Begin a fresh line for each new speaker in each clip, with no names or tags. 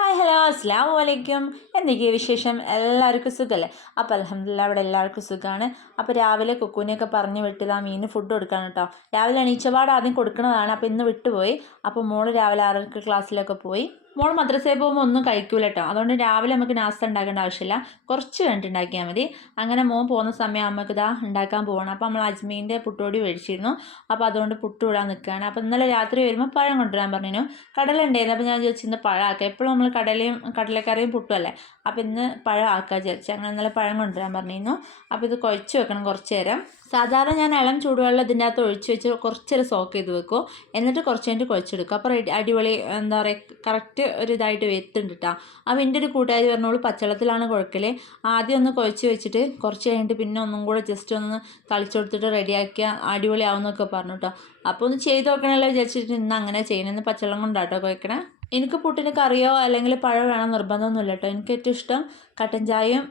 Hi hello അസ്ലാം വലൈക്കും എന്തൊക്കെയാണ് വിശേഷം? എല്ലാവർക്കും സുഖമല്ലേ അപ്പോൾ അലഹമില്ല അവിടെ എല്ലാവർക്കും സുഖമാണ് അപ്പോൾ രാവിലെ കുക്കുനെയൊക്കെ പറഞ്ഞ് വിട്ടത് ആ മീനിന് ഫുഡ് കൊടുക്കാൻ കേട്ടോ രാവിലെ എണീച്ചപാട് ആദ്യം കൊടുക്കുന്നതാണ് അപ്പോൾ ഇന്ന് വിട്ടുപോയി. അപ്പോൾ മോൾ രാവിലെ ആറരക്ക് ക്ലാസ്സിലൊക്കെ പോയി. മോൾ മദ്രസയിൽ പോകുമ്പോൾ ഒന്നും കഴിക്കൂല കേട്ടോ അതുകൊണ്ട് രാവിലെ നമുക്ക് നാസ്ത ഉണ്ടാക്കേണ്ട ആവശ്യമില്ല. കുറച്ച് കഴിഞ്ഞിട്ട് മതി. അങ്ങനെ മോൻ പോകുന്ന സമയം നമുക്ക് ഇതാ ഉണ്ടാക്കാൻ പോകണം അപ്പോൾ നമ്മൾ അജ്മീന്റെ പുട്ടോടി മേടിച്ചിരുന്നു. അപ്പോൾ അതുകൊണ്ട് പുട്ട് വിടാൻ നിൽക്കുകയാണ് അപ്പോൾ ഇന്നലെ രാത്രി വരുമ്പോൾ പഴം കൊണ്ടുവരാൻ പറഞ്ഞു കടല ഉണ്ടായിരുന്നു. അപ്പോൾ ഞാൻ ചോദിച്ചു ഇന്ന് പഴം ആക്കുക എപ്പോഴും നമ്മൾ കടലയും കടലക്കറിയും പുട്ടുമല്ലേ അപ്പോൾ ഇന്ന് പഴം ആക്കുക വിചാരിച്ചു. അങ്ങനെ ഇന്നലെ പഴം കൊണ്ടുവരാൻ പറഞ്ഞിരുന്നു. അപ്പോൾ ഇത് കുഴച്ച് വെക്കണം കുറച്ച് നേരം. സാധാരണ ഞാൻ ഇളം ചൂടുവെള്ളം ഇതിന്റെ അകത്ത് ഒഴിച്ച് വെച്ച് കുറച്ചൊരു സോക്ക് ചെയ്ത് വെക്കും. എന്നിട്ട് കുറച്ച് കഴിഞ്ഞിട്ട് കുഴച്ചെടുക്കും അപ്പോൾ അടിപൊളി എന്താ പറയുക കറക്റ്റ് ഒരു ഇതായിട്ട് എത്തുന്നുണ്ട് കേട്ടോ അപ്പോൾ എന്റെ ഒരു കൂട്ടുകാരി പറഞ്ഞോളൂ പച്ചവെള്ളത്തിലാണ് കുഴക്കൽ ആദ്യം ഒന്ന് കുഴച്ച് വെച്ചിട്ട് കുറച്ച് കഴിഞ്ഞിട്ട് പിന്നെ ഒന്നും കൂടെ ജസ്റ്റ് ഒന്ന് തളിച്ചു കൊടുത്തിട്ട് റെഡിയാക്കിയാൽ അടിപൊളി ആവുമെന്നൊക്കെ പറഞ്ഞു കേട്ടോ അപ്പോൾ ഒന്ന് ചെയ്ത് നോക്കണമല്ലോ വിചാരിച്ചിട്ട് ഇന്ന് അങ്ങനെ ചെയ്യണമെന്ന് പച്ചളം കൊണ്ടാട്ടോ കുഴക്കണേ? എനിക്ക് പുട്ടിന് കറിയോ അല്ലെങ്കിൽ പഴം വേണം? നിർബന്ധമൊന്നുമില്ല കേട്ടോ. എനിക്ക് ഏറ്റവും ഇഷ്ടം കട്ടൻ ചായയും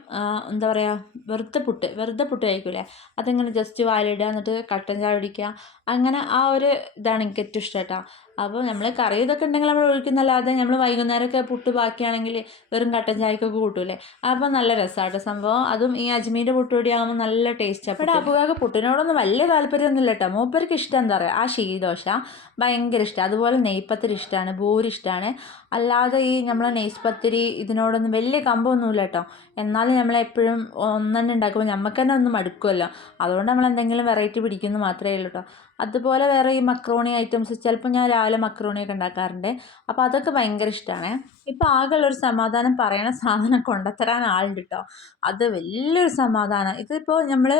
എന്താ പറയുക വെറുതെ പുട്ട് വെറുതെ പുട്ട് കഴിക്കൂലേ? അതിങ്ങനെ ജസ്റ്റ് വായിലിടുക എന്നിട്ട് കട്ടൻ ചായ കുടിക്കുക. അങ്ങനെ ആ ഒരു ഇതാണ് എനിക്ക് ഏറ്റവും ഇഷ്ടം കേട്ടോ. അപ്പോൾ നമ്മൾ കറി ഇതൊക്കെ ഉണ്ടെങ്കിൽ നമ്മൾ ഒഴിക്കുന്നല്ലാതെ നമ്മൾ വൈകുന്നേരമൊക്കെ പുട്ട് ബാക്കിയാണെങ്കിൽ വെറും കട്ടൻ ചായക്കൊക്കെ കൂട്ടൂലേ? അപ്പോൾ നല്ല രസമാട്ടോ സംഭവം. അതും ഈ അജ്മീന്റെ പുട്ടുപൊടി ആകുമ്പോൾ നല്ല ടേസ്റ്റാണ് ഇവിടെ അപ്പുകാക്ക് പുട്ടിനോടൊന്നും വലിയ താല്പര്യമൊന്നുമില്ല കേട്ടോ. മൂപ്പർക്ക് ഇഷ്ടം എന്താ പറയുക ആ ശീദോശ ഭയങ്കര ഇഷ്ടം. അതുപോലെ നെയ്പ്പത്തിരി ഇഷ്ടമാണ് ബോരിഷ്ടമാണ് ഇഷ്ടമാണ് അല്ലാതെ ഈ നമ്മളെ നെയ്സ് പത്തിരി ഇതിനോടൊന്നും വലിയ കമ്പമൊന്നുമില്ല കേട്ടോ. എന്നാലും നമ്മളെപ്പോഴും ഒന്നെണ്ണം ഉണ്ടാക്കുമ്പോൾ നമുക്ക് തന്നെ ഒന്ന് മടുക്കുമല്ലോ അതുകൊണ്ട് നമ്മൾ എന്തെങ്കിലും വെറൈറ്റി പിടിക്കുന്നു മാത്രമേ ഉള്ളൂ കേട്ടോ. അതുപോലെ വേറെ ഈ മക്രോണി ഐറ്റംസ് ചിലപ്പോൾ ഞാൻ രാവിലെ മക്രോണിയൊക്കെ ഉണ്ടാക്കാറുണ്ട്. അപ്പോൾ അതൊക്കെ ഭയങ്കര ഇഷ്ടമാണ് ഇപ്പോൾ ആകെയുള്ളൊരു സമാധാനം പറയണ സാധനം കൊണ്ടുത്തരാൻ ആളുണ്ട് കേട്ടോ. അത് വലിയൊരു സമാധാനം. ഇതിപ്പോൾ നമ്മൾ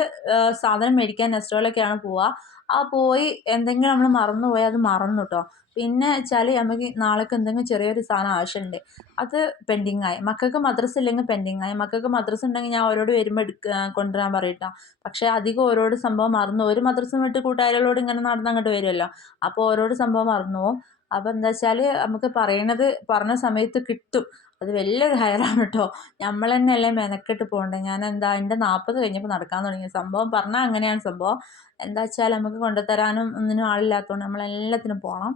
സാധനം മേടിക്കാൻ നെസ്റ്റോളൊക്കെയാണ് പോവുക ആ പോയി എന്തെങ്കിലും നമ്മൾ മറന്നു പോയാൽ അത് മറന്നു കേട്ടോ പിന്നെ വെച്ചാൽ നമുക്ക് നാളേക്ക് എന്തെങ്കിലും ചെറിയൊരു സാധനം ആവശ്യമുണ്ട് അത് പെൻഡിങ് ആയി. മക്കൾക്ക് മദ്രസ ഇല്ലെങ്കിൽ പെൻഡിങ് ആയി. മക്കൾക്ക് മദ്രസ ഉണ്ടെങ്കിൽ ഞാൻ ഓരോട് വരുമ്പോൾ എടുക്ക കൊണ്ടുവരാൻ പറയട്ടോ. പക്ഷേ അധികം ഓരോട് സംഭവം മറന്നു. ഒരു മദ്രസ വിട്ട് കൂട്ടുകാരികളോട് ഇങ്ങനെ നടന്ന് അങ്ങോട്ട് വരുമല്ലോ അപ്പോൾ ഓരോട് സംഭവം മറന്നു പോകും അപ്പോൾ എന്താ വെച്ചാൽ നമുക്ക് പറയണത് പറഞ്ഞ സമയത്ത് കിട്ടും. അത് വലിയൊരു ഹയറാണ് കേട്ടോ. നമ്മൾ തന്നെയല്ലേ മെനക്കെട്ട് പോകണ്ടേ ഞാൻ എന്താ എന്റെ നാൽപ്പത് കഴിഞ്ഞപ്പോൾ നടക്കാൻ തുടങ്ങിയ സംഭവം പറഞ്ഞാൽ അങ്ങനെയാണ് സംഭവം. എന്താ വെച്ചാൽ നമുക്ക് കൊണ്ടുതരാനും ഒന്നിനും ആളില്ലാത്തതുകൊണ്ട് നമ്മളെല്ലാത്തിനും പോകണം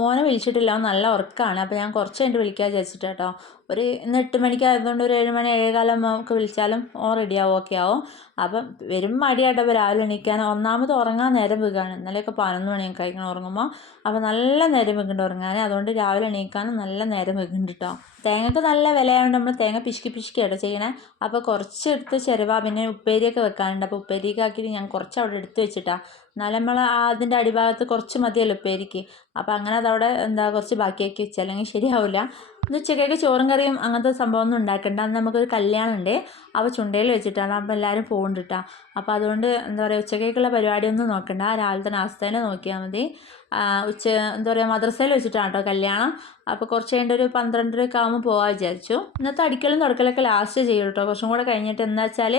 മോനെ വിളിച്ചിട്ടില്ല. നല്ല ഉറക്കമാണ് അപ്പോൾ ഞാൻ കുറച്ച് കഴിഞ്ഞിട്ട് വിളിക്കാൻ വിചാരിച്ചിട്ട് കേട്ടോ. ഒരു ഇന്ന് എട്ട് മണിക്കായതുകൊണ്ട് ഒരു ഏഴ് മണി ഏഴേകാലം ഒക്കെ വിളിച്ചാലും ഓൻ റെഡിയാവും ഓക്കെ ആവും. അപ്പം വരും മടിയായിട്ടപ്പോൾ രാവിലെ എണീക്കാൻ. ഒന്നാമത് ഉറങ്ങാൻ നേരം വെക്കുകയാണ് ഇന്നലെയൊക്കെ പതിനൊന്ന് മണിയൊക്കെ കഴിക്കണം ഉറങ്ങുമ്പോൾ അപ്പോൾ നല്ല നേരം വെക്കുന്നുണ്ട് ഉറങ്ങാൻ അതുകൊണ്ട് രാവിലെ എണീക്കാനും നല്ല നേരം വെക്കുന്നുണ്ട് കേട്ടോ തേങ്ങക്ക് നല്ല വിലയായതുകൊണ്ട് നമ്മൾ തേങ്ങ പിശുക്കി പിശുക്കിയാട്ടോ ചെയ്യണേ. അപ്പോൾ കുറച്ച് എടുത്ത് ചിരവ. പിന്നെ ഉപ്പേരിയൊക്കെ വെക്കാനുണ്ട്. അപ്പോൾ ഉപ്പേരിയൊക്കെ ആക്കിയിട്ട് ഞാൻ കുറച്ച് അവിടെ എടുത്ത് വെച്ചിട്ടാണ് എന്നാലും നമ്മൾ അതിന്റെ അടിഭാഗത്ത് കുറച്ച് മതിയല്ലോ ഉപ്പേരിക്ക്. അപ്പോൾ അങ്ങനെ അതവിടെ എന്താ കുറച്ച് ബാക്കിയാക്കി വെച്ചാൽ അല്ലെങ്കിൽ ശരിയാവില്ല ഇന്ന് ഉച്ചക്കേക്ക് ചോറും കറിയും അങ്ങനത്തെ സംഭവമൊന്നും ഉണ്ടാക്കണ്ട. അന്ന് നമുക്കൊരു കല്യാണം ഉണ്ട് അപ്പോൾ ചുണ്ടയിൽ വെച്ചിട്ടാണ്. അപ്പോൾ എല്ലാവരും പോകുന്നുണ്ട് അപ്പോൾ അതുകൊണ്ട് എന്താ പറയുക ഉച്ചക്കേക്കുള്ള പരിപാടിയൊന്നും നോക്കണ്ട. രാവിലത്തെ നാസ്തേനെ നോക്കിയാൽ മതി. ഉച്ച എന്താ പറയുക മദ്രസയിൽ വെച്ചിട്ടാണ് കേട്ടോ കല്യാണം. അപ്പോൾ കുറച്ച് കഴിഞ്ഞിട്ട് ഒരു പന്ത്രണ്ടരയൊക്കെ ആകുമ്പോൾ പോകാൻ വിചാരിച്ചു. ഇന്നത്തെ അടിക്കലും തുടക്കലൊക്കെ ലാസ്റ്റ് ചെയ്യും കേട്ടോ കുറച്ചും കൂടെ കഴിഞ്ഞിട്ട് എന്താ വെച്ചാൽ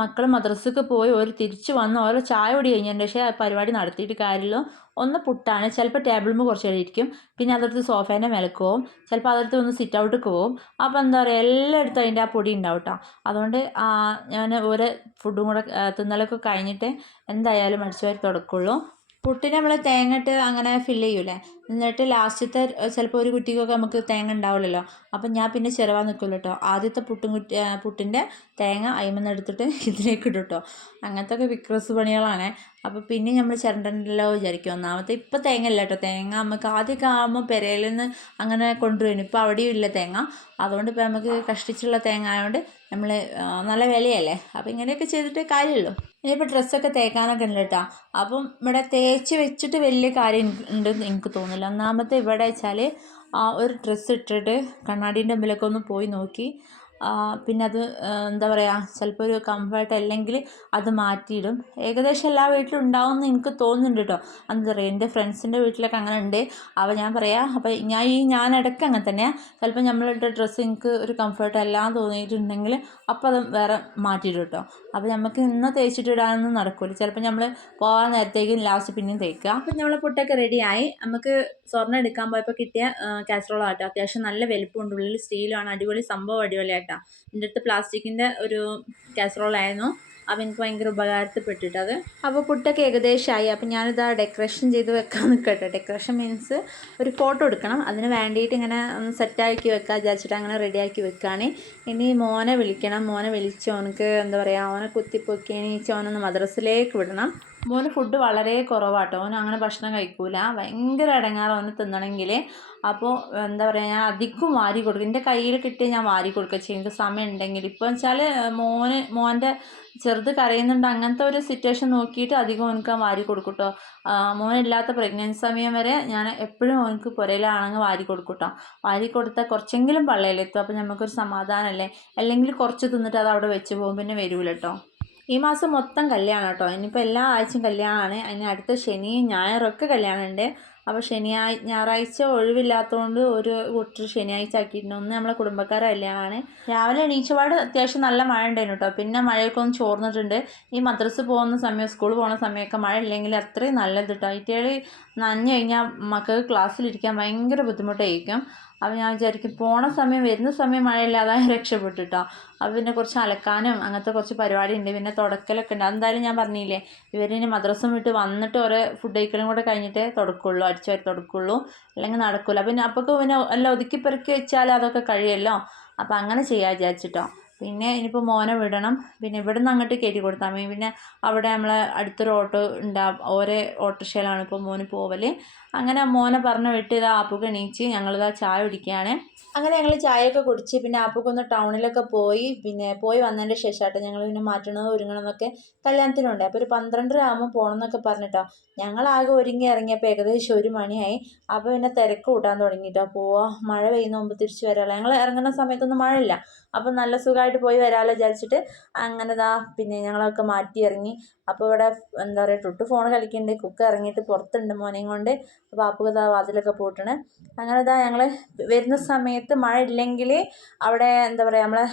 മക്കൾ മദ്രസക്ക് പോയി ഒരു തിരിച്ചു വന്ന് ഓരോ ചായ കുടി കഴിഞ്ഞതിന് ശേഷം പരിപാടി നടത്തിയിട്ട് കാര്യമില്ല. ഒന്ന് പുട്ടാണ്. ചിലപ്പോൾ ടേബിളിൽ കുറച്ച് ഇരിക്കും. പിന്നെ അതെടുത്ത് സോഫേന്റെ മേലേക്ക് പോവും. ചിലപ്പോൾ അതെടുത്ത് ഒന്ന് സിറ്റ് ഔട്ടിക്ക് പോവും. അപ്പോൾ എന്താ പറയുക എല്ലായിടത്തും അതിന്റെ ആ പൊടി ഉണ്ടാവും കേട്ടോ അതുകൊണ്ട് ഞാൻ ഒരു ഫുഡും കൂടെ തിന്നലൊക്കെ കഴിഞ്ഞിട്ട് എന്തായാലും അടിച്ചു വരെ തുടക്കുള്ളൂ. പുട്ടിന് നമ്മൾ തേങ്ങ ഇട്ട് അങ്ങനെ ഫില്ല് ചെയ്യൂലേ? എന്നിട്ട് ലാസ്റ്റത്തെ ചിലപ്പോൾ ഒരു കുറ്റിക്കൊക്കെ നമുക്ക് തേങ്ങ ഉണ്ടാവില്ലല്ലോ അപ്പം ഞാൻ പിന്നെ ചിരവാൻ നിൽക്കില്ല കേട്ടോ ആദ്യത്തെ പുട്ടും കുറ്റി പുട്ടിന്റെ തേങ്ങ അയിമെന്ന് എടുത്തിട്ട് ഇതിലേക്ക് ഇടും കേട്ടോ അങ്ങനത്തെ ഒക്കെ വിക്രസ് പണികളാണ്. അപ്പോൾ പിന്നെ നമ്മൾ ചിരണ്ടല്ലോ വിചാരിക്കും ഒന്നാമത്തെ ഇപ്പോൾ തേങ്ങ ഇല്ല കേട്ടോ തേങ്ങ നമുക്ക് ആദ്യമൊക്കെ ആകുമ്പോൾ പെരയിൽ നിന്ന് അങ്ങനെ കൊണ്ടുവരും ഇപ്പോൾ അവിടെയും ഇല്ല തേങ്ങ. അതുകൊണ്ട് ഇപ്പോൾ നമുക്ക് കഷ്ടിച്ചുള്ള തേങ്ങ ആയതുകൊണ്ട് നമ്മൾ നല്ല വിലയല്ലേ? അപ്പോൾ ഇങ്ങനെയൊക്കെ ചെയ്തിട്ട് കാര്യമുള്ളൂ ഇനിയിപ്പോൾ ഡ്രസ്സൊക്കെ തേക്കാനൊക്കെ ഉണ്ട് കേട്ടോ. അപ്പം ഇവിടെ തേച്ച് വെച്ചിട്ട് വലിയ കാര്യം ഉണ്ട് എനിക്ക് തോന്നില്ല ഒന്നാമത്തെ ഇവിടെ വെച്ചാൽ ആ ഒരു ഡ്രസ്സ് ഇട്ടിട്ട് കണ്ണാടീന്റെ മുമ്പിലൊക്കെ ഒന്ന് പോയി നോക്കി. പിന്നെ അത് എന്താ പറയുക ചിലപ്പോൾ ഒരു കംഫർട്ട് അല്ലെങ്കിൽ അത് മാറ്റിയിടും. ഏകദേശം എല്ലാ വീട്ടിലും ഉണ്ടാവും എന്ന് എനിക്ക് തോന്നുന്നുണ്ട് കേട്ടോ എന്താ പറയുക എന്റെ ഫ്രണ്ട്സിന്റെ വീട്ടിലൊക്കെ അങ്ങനെ ഉണ്ട്. അപ്പോൾ ഞാൻ പറയാം അപ്പോൾ ഞാൻ ഈ ഞാൻ ഇടയ്ക്ക് അങ്ങനെ തന്നെയാണ് ചിലപ്പോൾ നമ്മളിട്ട ഡ്രസ്സ് എനിക്ക് ഒരു കംഫർട്ട് എന്ന് തോന്നിയിട്ടുണ്ടെങ്കിൽ അപ്പോൾ അത് വേറെ മാറ്റിയിടും കേട്ടോ അപ്പോൾ നമുക്ക് ഇന്ന് തേച്ചിട്ട് ഇടാനൊന്നും നടക്കില്ല ചിലപ്പോൾ നമ്മൾ പോകാൻ നേരത്തേക്കും ലാസ്റ്റ് പിന്നെയും തേക്കുക. അപ്പം നമ്മൾ പുട്ടൊക്കെ റെഡിയായി നമുക്ക് സ്വർണം എടുക്കാൻ പോയപ്പോൾ കിട്ടിയ കാസറോൾ ആട്ടോ. അത്യാവശ്യം നല്ല വലിപ്പമുണ്ട് ഉള്ളിൽ സ്റ്റീലാണ് അടിപൊളി സംഭവം അടിപൊളിയായിട്ടാണ് എന്റെ അടുത്ത് പ്ലാസ്റ്റിക്കിന്റെ ഒരു കാസറോളായിരുന്നു അപ്പോൾ എനിക്ക് ഭയങ്കര ഉപകാരത്തിൽപ്പെട്ടിട്ട് അത് അപ്പോൾ പുട്ടൊക്കെ ഏകദേശമായി അപ്പം ഞാനിത് ആ ഡെക്കറേഷൻ ചെയ്ത് വെക്കാൻ നിൽക്കട്ടെ ഡെക്കറേഷൻ മീൻസ് ഒരു ഫോട്ടോ എടുക്കണം. അതിന് വേണ്ടിയിട്ട് ഇങ്ങനെ ഒന്ന് സെറ്റാക്കി വെക്കാൻ വിചാരിച്ചിട്ട് അങ്ങനെ റെഡിയാക്കി വെക്കുകയാണ് ഇനി മോനെ വിളിക്കണം. മോനെ വിളിച്ച് അവനക്ക് എന്താ പറയുക അവനെ കുത്തിപ്പൊക്കി എണീച്ച് അവനൊന്ന് മദ്രസിലേക്ക് വിടണം. മോന് ഫുഡ് വളരെ കുറവാട്ടോ. ഓൻ അങ്ങനെ ഭക്ഷണം കഴിക്കൂല. ഭയങ്കര ഇടങ്ങാറ് അവന് തിന്നണമെങ്കിൽ അപ്പോൾ എന്താ പറയുക ഞാൻ അധികം വാരി കൊടുക്കും. എന്റെ കയ്യിൽ കിട്ടിയാൽ ഞാൻ വാരി കൊടുക്കുക ചെയ്യും. എനിക്ക് സമയം ഉണ്ടെങ്കിൽ ഇപ്പോൾ വെച്ചാൽ മോന് മോന്റെ ചെറുത് കരയുന്നുണ്ട്. അങ്ങനത്തെ ഒരു സിറ്റുവേഷൻ നോക്കിയിട്ട് അധികം ഓനക്ക് വാരി കൊടുക്കട്ടോ കേട്ടോ മോനില്ലാത്ത പ്രഗ്നൻസി സമയം വരെ ഞാൻ എപ്പോഴും ഓനക്ക് പുരയിലാണെങ്കിൽ വാരി കൊടുക്കട്ടോ കേട്ടോ വാരി കൊടുത്താൽ കുറച്ചെങ്കിലും പള്ളയിലെത്തും അപ്പോൾ നമുക്കൊരു സമാധാനമല്ലേ അല്ലെങ്കിൽ കുറച്ച് തിന്നിട്ട് അത് അവിടെ വെച്ച് പോകും. പിന്നെ വരൂല കേട്ടോ ഈ മാസം മൊത്തം കല്യാണം കേട്ടോ ഇനിയിപ്പോൾ എല്ലാ ആഴ്ചയും കല്യാണമാണ് അതിന് അടുത്ത ശനിയും ഞായറൊക്കെ കല്യാണമുണ്ട് അപ്പോൾ ശനിയാഴ് ഞായറാഴ്ച ഒഴിവില്ലാത്തതുകൊണ്ട് ഒരു കൂട്ടർ ശനിയാഴ്ച ആക്കിയിട്ടുണ്ട്. ഒന്ന് നമ്മളെ കുടുംബക്കാരെ കല്യാണമാണ് രാവിലെ എണീച്ചപാട് അത്യാവശ്യം നല്ല മഴ ഉണ്ടായിരുന്നു കേട്ടോ പിന്നെ മഴയൊക്കെ ഒന്ന് ചോർന്നിട്ടുണ്ട്. ഈ മദ്രസ് പോകുന്ന സമയം സ്കൂൾ പോകുന്ന സമയമൊക്കെ മഴ ഇല്ലെങ്കിൽ അത്രയും നല്ലത് കേട്ടോ ഇറ്റേൾ നനഞ്ഞു കഴിഞ്ഞാൽ മക്കൾക്ക് ക്ലാസ്സിലിരിക്കാൻ ഭയങ്കര ബുദ്ധിമുട്ടായിരിക്കും. അപ്പോൾ ഞാൻ വിചാരിക്കും പോണ സമയം വരുന്ന സമയം മഴയില്ലാതെ രക്ഷപ്പെട്ടിട്ടോ. അപ്പം പിന്നെ കുറച്ച് അലക്കാനും അങ്ങനത്തെ കുറച്ച് പരിപാടി ഉണ്ട് പിന്നെ തുടക്കലൊക്കെ ഉണ്ട്. അതെന്തായാലും ഞാൻ പറഞ്ഞില്ലേ ഇവരിനി മദ്രസം വിട്ട് വന്നിട്ട് ഓരോ ഫുഡ് കഴിക്കലും കൂടെ കഴിഞ്ഞിട്ടേ തുടക്കുള്ളൂ. അടിച്ചു വരെ തുടക്കുള്ളൂ. അല്ലെങ്കിൽ നടക്കില്ല പിന്നെ അപ്പൊക്കെ പിന്നെ എല്ലാം ഒതുക്കി പെറുക്കി വെച്ചാൽ അതൊക്കെ കഴിയല്ലോ അപ്പോൾ അങ്ങനെ ചെയ്യാൻ വിചാരിച്ചിട്ടോ. പിന്നെ ഇനിയിപ്പോൾ മോനെ വിടണം. പിന്നെ ഇവിടെ നിന്ന് അങ്ങോട്ട് കയറ്റി കൊടുത്താൽ മതി. പിന്നെ അവിടെ നമ്മളെ അടുത്തൊരു ഓട്ടോ ഉണ്ടാവും ഓരോ ഓട്ടോറിക്ഷയിലാണ് ഇപ്പോൾ മോന് പോവൽ അങ്ങനെ മോനെ പറഞ്ഞു വിട്ട് ഇതാ ആപ്പുക്ക് എണീച്ച് ഞങ്ങളിതാ ചായ കുടിക്കുകയാണ് അങ്ങനെ ഞങ്ങൾ ചായയൊക്കെ കുടിച്ച് പിന്നെ ആപ്പുക്കൊന്ന് ടൗണിലൊക്കെ പോയി പിന്നെ പോയി വന്നതിന്റെ ശേഷമായിട്ട് ഞങ്ങൾ പിന്നെ മാറ്റണത് ഒരുങ്ങണമെന്നൊക്കെ കല്യാണത്തിനുണ്ട്. അപ്പോൾ ഒരു പന്ത്രണ്ടര ആകുമ്പോൾ പോകണം എന്നൊക്കെ പറഞ്ഞിട്ടോ. ഞങ്ങളാകെ ഒരുങ്ങി ഇറങ്ങിയപ്പോൾ ഏകദേശം ഒരു മണിയായി. അപ്പോൾ പിന്നെ തിരക്ക് കൂട്ടാൻ തുടങ്ങിയിട്ടോ പോവാ. മഴ പെയ്യുന്ന മുമ്പ് തിരിച്ചു വരാമല്ലോ ഞങ്ങൾ ഇറങ്ങുന്ന സമയത്തൊന്നും മഴയില്ല. അപ്പോൾ നല്ല സുഖമായിട്ട് പോയി വരാമല്ലോ വിചാരിച്ചിട്ട് അങ്ങനെ ദാ പിന്നെ ഞങ്ങളൊക്കെ മാറ്റി ഇറങ്ങി. അപ്പോൾ ഇവിടെ എന്താ പറയുക ടുട്ടു ഫോൺ കളിക്കുന്നുണ്ട് കുക്ക് ഇറങ്ങിയിട്ട് പുറത്തുണ്ട് മോനെയും കൊണ്ട്. പാപ്പുക ദാ വാതിലൊക്കെ പൂട്ടണ്. അങ്ങനെ ഇതാ ഞങ്ങൾ വരുന്ന സമയത്ത് മഴ ഇല്ലെങ്കിൽ അവിടെ എന്താ പറയുക നമ്മളെ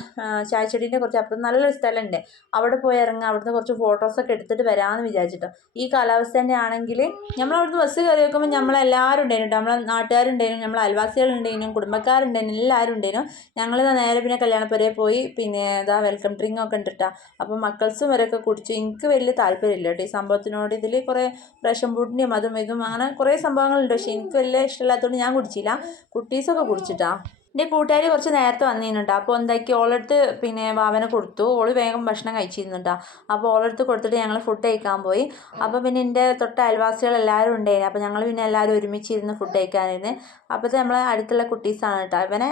ചായച്ചെടീന്റെ കുറച്ച് അപ്പുറം നല്ലൊരു സ്ഥലമുണ്ട് അവിടെ പോയി ഇറങ്ങുക അവിടുന്ന് കുറച്ച് ഫോട്ടോസൊക്കെ എടുത്തിട്ട് വരാമെന്ന് വിചാരിച്ചിട്ടോ. ഈ കാലാവസ്ഥ തന്നെ ആണെങ്കിൽ നമ്മൾ അവിടുന്ന് ബസ് കയറി വെക്കുമ്പോൾ നമ്മളെല്ലാവരും ഉണ്ടായിരുന്നു നമ്മളെ നാട്ടുകാരുണ്ടായിരുന്നു നമ്മളെ അയൽവാസികളുണ്ടായിരുന്നു കുടുംബക്കാരുണ്ടായിരുന്നു എല്ലാവരും ഉണ്ടായിരുന്നു ഞങ്ങൾ നേരെ പിന്നെ കല്യാണപ്പുരയിൽ പോയി പിന്നെ ഇതാ വെൽക്കം ഡ്രിങ്ക് ഒക്കെ ഉണ്ട് കേട്ടോ അപ്പോൾ മക്കൾസും വരെയൊക്കെ കുടിച്ചു എനിക്ക് വലിയ താല്പര്യമില്ല കേട്ടോ ഈ സംഭവത്തിനോട് ഇതിൽ കുറേ റേഷൻ പൂട്ടിന്റെയും അതും ഇതും അങ്ങനെ കുറേ സംഭവങ്ങളുണ്ട് പക്ഷെ എനിക്ക് വലിയ ഇഷ്ടമില്ലാത്തതുകൊണ്ട് ഞാൻ കുടിച്ചില്ല. കുട്ടീസൊക്കെ കുടിച്ചിട്ടാ. എന്റെ കൂട്ടുകാർ കുറച്ച് നേരത്തെ വന്നിരുന്നുണ്ട് അപ്പോൾ എന്താക്കി ഓളടുത്ത് പിന്നെ വാവനെ കൊടുത്തു. ഓൾ വേഗം ഭക്ഷണം കഴിച്ചിരുന്നുണ്ടാ അപ്പോൾ ഓളടുത്ത് കൊടുത്തിട്ട് ഞങ്ങൾ ഫുഡ് കഴിക്കാൻ പോയി. അപ്പോൾ പിന്നെ എന്റെ തൊട്ട അയൽവാസികൾ എല്ലാവരും ഉണ്ടായിരുന്നു. അപ്പോൾ ഞങ്ങൾ പിന്നെ എല്ലാവരും ഒരുമിച്ചിരുന്ന് ഫുഡ് കഴിക്കാനായിരുന്നു. അപ്പോൾ ഇത് നമ്മളെ അടുത്തുള്ള കുട്ടീസാണ് കേട്ടോ ഇവനെ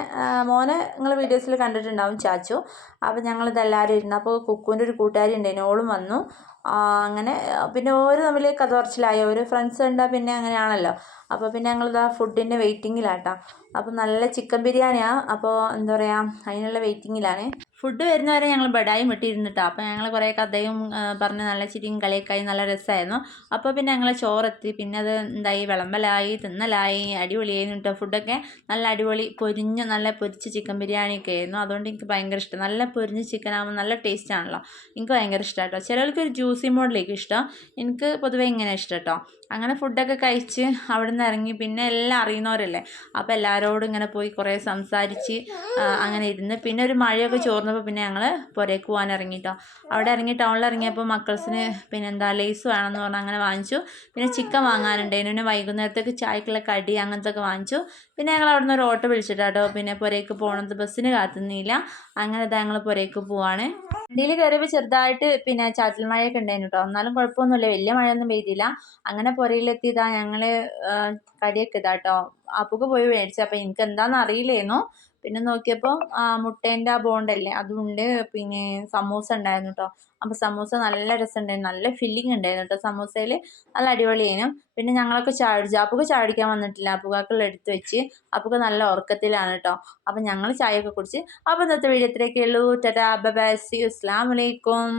മോനെ നിങ്ങൾ വീഡിയോസിൽ കണ്ടിട്ടുണ്ടാവും ചാച്ചു. അപ്പോൾ ഞങ്ങളിതെല്ലാവരും ഇരുന്നു അപ്പോൾ കുക്കുവിന്റെ ഒരു കൂട്ടുകാരി ഉണ്ടായിരുന്നു. ഓളും വന്നു. അങ്ങനെ പിന്നെ ഓര് തമ്മിൽ കഥ പറച്ചിലായി ഓര് ഫ്രണ്ട്സ് കണ്ടാൽ പിന്നെ അങ്ങനെയാണല്ലോ. അപ്പോൾ പിന്നെ ഞങ്ങളിതാ ഫുഡിന്റെ വെയിറ്റിങ്ങിലാട്ടോ അപ്പോൾ നല്ല ചിക്കൻ ബിരിയാണിയാണ് അപ്പോൾ എന്താ പറയുക അതിനുള്ള വെയിറ്റിങ്ങിലാണ് ഫുഡ് വരുന്നവരെ ഞങ്ങൾ ബഡായും വിട്ടിരുന്നിട്ടോ. അപ്പോൾ ഞങ്ങൾ കുറേ കഥയും പറഞ്ഞ് നല്ല ചിരിയും കളിയൊക്കെയായി നല്ല രസമായിരുന്നു അപ്പോൾ പിന്നെ ഞങ്ങൾ ചോറെത്തി. പിന്നെ അത് എന്തായി? വിളമ്പലായി തിന്നലായി അടിപൊളിയായി കേട്ടോ ഫുഡൊക്കെ നല്ല അടിപൊളി പൊരിഞ്ഞ് നല്ല പൊരിച്ച ചിക്കൻ ബിരിയാണിയൊക്കെ ആയിരുന്നു. അതുകൊണ്ട് എനിക്ക് ഭയങ്കര ഇഷ്ടം. നല്ല പൊരിഞ്ഞ് ചിക്കൻ ആകുമ്പോൾ നല്ല ടേസ്റ്റ് ആണല്ലോ. എനിക്ക് ഭയങ്കര ഇഷ്ടം കേട്ടോ ചിലർക്ക് ഒരു ജ്യൂസി മോഡലേക്ക് ഇഷ്ടം. എനിക്ക് പൊതുവേ ഇങ്ങനെ ഇഷ്ടം കേട്ടോ അങ്ങനെ ഫുഡൊക്കെ കഴിച്ച് അവിടെ നിന്ന് ഇറങ്ങി പിന്നെ എല്ലാം അറിയുന്നവരല്ലേ? അപ്പോൾ എല്ലാവരോടും ഇങ്ങനെ പോയി കുറേ സംസാരിച്ച് അങ്ങനെ ഇരുന്ന്. പിന്നെ ഒരു മഴയൊക്കെ ചോർന്നപ്പോൾ പിന്നെ ഞങ്ങൾ പുരയ്ക്ക് പോകാൻ ഇറങ്ങിട്ടോ അവിടെ ഇറങ്ങി ടൗണിൽ ഇറങ്ങിയപ്പോൾ മക്കൾസിന് പിന്നെ എന്താ ലേസ് വേണമെന്ന് പറഞ്ഞാൽ അങ്ങനെ വാങ്ങിച്ചു. പിന്നെ ചിക്കൻ വാങ്ങാനുണ്ടായിരുന്നു. പിന്നെ വൈകുന്നേരത്തേക്ക് ചായക്കുള്ള കടി അങ്ങനത്തെ ഒക്കെ വാങ്ങിച്ചു. പിന്നെ ഞങ്ങൾ അവിടെ നിന്ന് ഒരു ഓട്ടോ വിളിച്ചിട്ടാട്ടോ പിന്നെ പുരയ്ക്ക് പോകണത് ബസ്സിന് കാത്തുന്നില്ല അങ്ങനെ ഞങ്ങൾ പുരയ്ക്ക് പോവാണ്. വണ്ടിയിൽ കയറിയപ്പോൾ ചെറുതായിട്ട് പിന്നെ ചാറ്റൽ മഴയൊക്കെ ഉണ്ടായിരുന്നു കേട്ടോ എന്നാലും കുഴപ്പമൊന്നുമില്ല. വലിയ മഴയൊന്നും പെയ്തില്ല. അങ്ങനെ പുരയിലെത്തിയതാ ഞങ്ങൾ കടിയൊക്കെ ഇതാട്ടോ അപ്പുക്ക് പോയി മേടിച്ചു. അപ്പൊ എനിക്ക് എന്താണെന്ന് അറിയില്ലായിരുന്നു പിന്നെ നോക്കിയപ്പോൾ മുട്ടേന്റെ ആ ബോണ്ടല്ലേ അതുണ്ട്. പിന്നെ സമൂസ ഉണ്ടായിരുന്നു കേട്ടോ അപ്പോൾ സമൂസ നല്ല രസമുണ്ടായിരുന്നു. നല്ല ഫില്ലിംഗ് ഉണ്ടായിരുന്നു കേട്ടോ സമൂസയിൽ നല്ല അടിപൊളിയായിരുന്നു. പിന്നെ ഞങ്ങളൊക്കെ ചാടിച്ചു അപ്പുക്ക് ചാടിക്കാൻ വന്നിട്ടില്ല. അപ്പുകാക്കുള്ള എടുത്തു വെച്ച് അപ്പുക്ക് നല്ല ഉറക്കത്തിലാണ് കേട്ടോ അപ്പോൾ ഞങ്ങൾ ചായയൊക്കെ കുടിച്ച്. അപ്പോൾ ഇന്നത്തെ വീഡിയോ ഇത്രയൊക്കെ ഉള്ളൂ. ടാറ്റാ ബൈ സി അസ്സാം വലൈക്കും